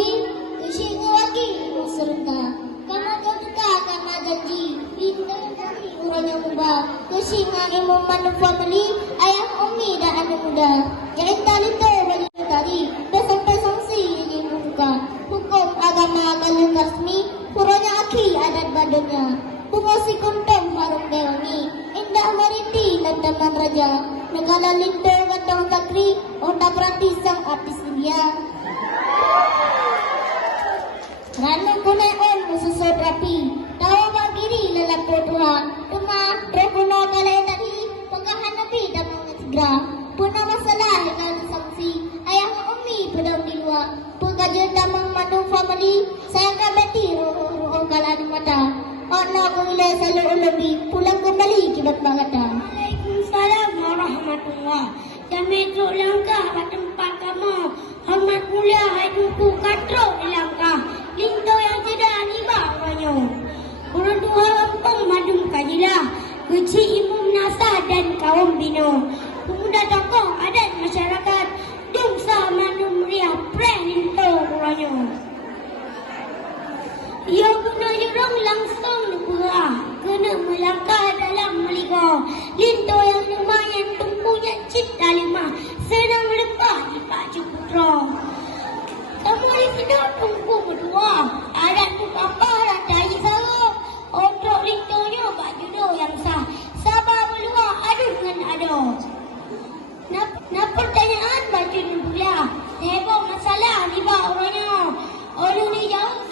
Nabi, isi ngawagi ibu serta. Kamu ketika karena janji, lindung dari uranya muda. Isi ngagimu manu family, ayah umi dan anak muda. Yang talito bagi tadi, sampai sanksi yang buka. Hukum agama kalung resmi, uranya aki adat badannya. Pungasi kuntum harum dewangi, indah mariti dan taman raja. Negara lindung gatong sakri, onda berarti sang artis India. Ranu kunaon mususod rapi, tawa bagiri lalapo tuha. Tuma, repuno kalay tadi, pagkahanapi damang nasigra. Puna masalah dengan sanksi, ayah umi pedang diluwa. Pagkajian damang manung family, sayang kabeti ruh-ruh kalan mata. Ono kung ilay sa loob-lobi, pulang kembali kibat bangata. Waalaikumsalam warahmatullah. Jametro langkah ke tempat kamu. Hormat mulia hai duku katro di langkah. Lindo yang tidak niba banyo. Kurang dua lampung madum kajilah. Keci imum nasah dan kaum bino. Pemuda tokoh adat masyarakat. Dumsa madum ria pre lindo banyo. Ia guna jurang langsung dibuah. Kena melangkah dalam meligo. Lindo yang lumayan tumpunya cipta lima. Senang lepas di Pak Putra. Kamu di sini tunggu berdua. Adat buka parah dari sana. Untuk lindonya Pak Judo yang sah. Sabar berdua adu dengan adu. Nak pertanyaan baju ni pula. Sebab masalah di bawah orangnya. Orang ni jauh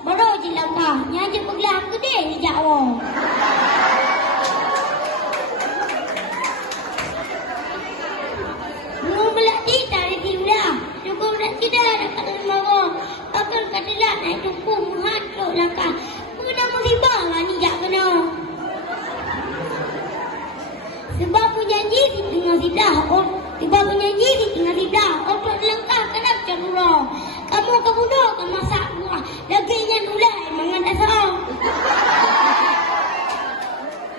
baru je langkah. Yang je pegelang gede ni jauh. Belum berlatih dari tiulah. Cukup nak tidak dapat lembaga. Akan katalah naik tuku menghadap langkah. Kena musibah lah ni jak kena. Sebab janji di tengah sidah. Sebab janji di tengah sidah. Untuk langkah kena cemurah. Kamu kebunuh ke masak buah. Dagingnya nulai mengantar saham.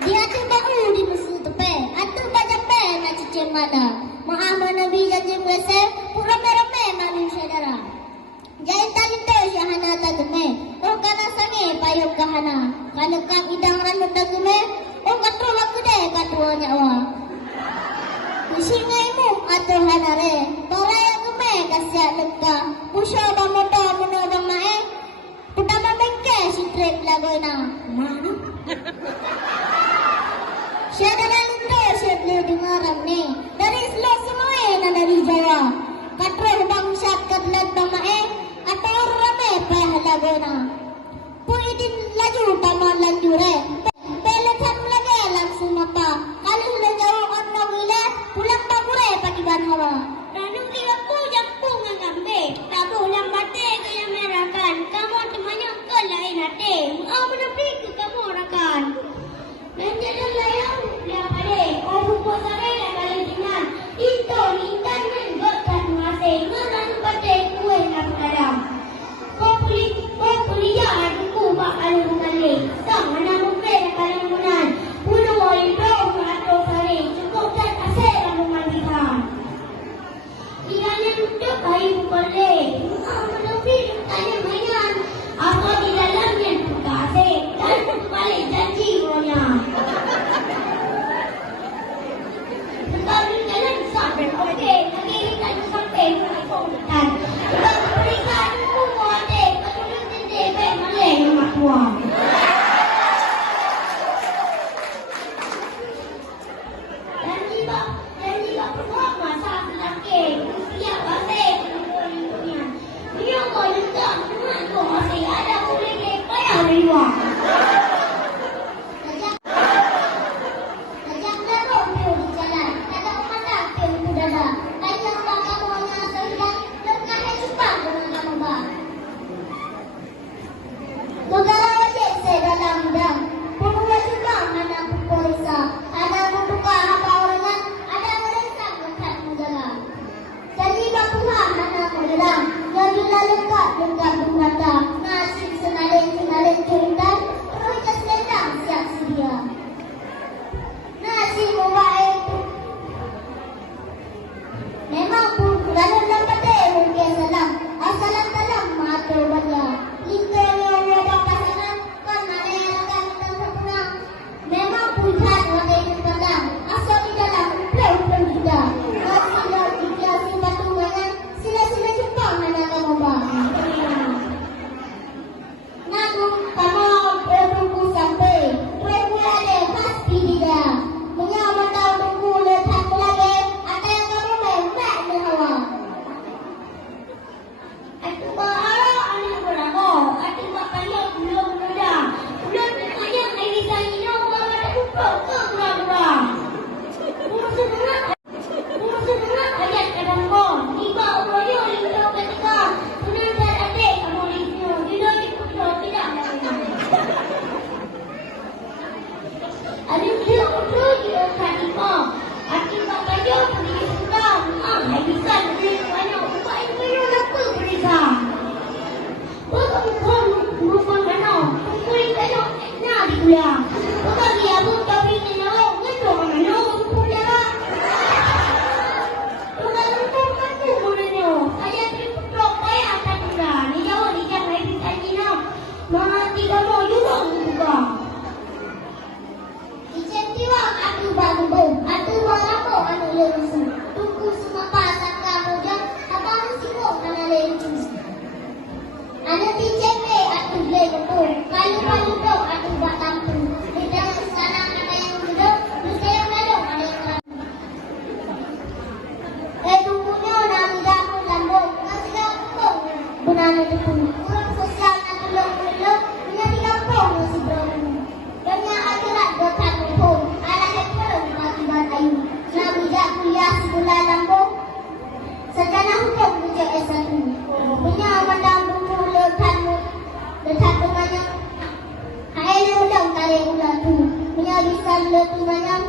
Dia tu baru di musuh tepe. Atu baca pe nak cicing mana. Maaf Nabi janji merasa. Pura merame malu saudara. Jain talito syahana tagume. Oh kana sange payung kahana. Kana kang idang ranut tagume. Oh katro lakude katro nyawa. Kusingai mu atau hanare. Tora yang gume kasih lekka. Pusha bamoto muno bamae. Pertama bengke si trip lagoina. Mana? Syadana lindo syadle dengaram ni. Dari seluruh semua na dari Jawa. Katro bang syad kadlat bamae. Atau rame payah lagoina. Puidin laju taman lanjure. Peletan lagi langsung apa. Kalau sudah jauh orang gila. Pulang bagure pakiban hawa. Ranum liwa ku jampung ngambe. Tabu lambate kaya merakan. Kamu temannya ke lain hati. Menapi ke kamu rakan. Dan jadi layang dia pade. Oh rupa sare dah kali jinan. Itu lintan menggotkan masih. Ngeran pade kue nak dalam. Kau kuliah aduku bakal mengalih. Tak mana mungkin dah kali munan. Pulau itu atau sare. Cukup tak asal lalu mandikan. Kiranya untuk kayu boleh. Menapi tanya mainan. Apa di dalamnya buka asik. Dan balik janji rohnya. Sekali jalan sampai okey. Lagi tak sampai iPhone dan. Kita berikan buku adik. Kemudian dia baik malay mak tua. Janji tak perlu masa selaki. Siap asik. Dia kau juga cuma tu asik. Ada boleh payah riwa. Ajak darah piu di jalan. Kata mana piu kudala. Kaya baka mo nga sa ilan. Lengkah na suka dengan kamu ba. Kudala wajib sa dalam dam. Pemula suka anak polisa. Ada membuka apa orangan. Ada meresak dekat mudala. Jadi bakuha anak mudala. Jadi lalengkap dekat bungata. Nasib senalin curitan. Terus selendang siap sedia. Nasi mobile. Memang pun dalam lambat mungkin salam. Assalamualaikum. ano to po. Kurang sosial na tulong-tulong, pinatilang po mo si bro mo. Kanya atirat do tayo po, alakit po lang matiba tayo. Nabida kuya si kulalang po, sa tanah hukum buja S1. Punya mandang bumulo tamu, dekat dengan yang kaya ulang tarik ulang tu. Punya bisa letu banyak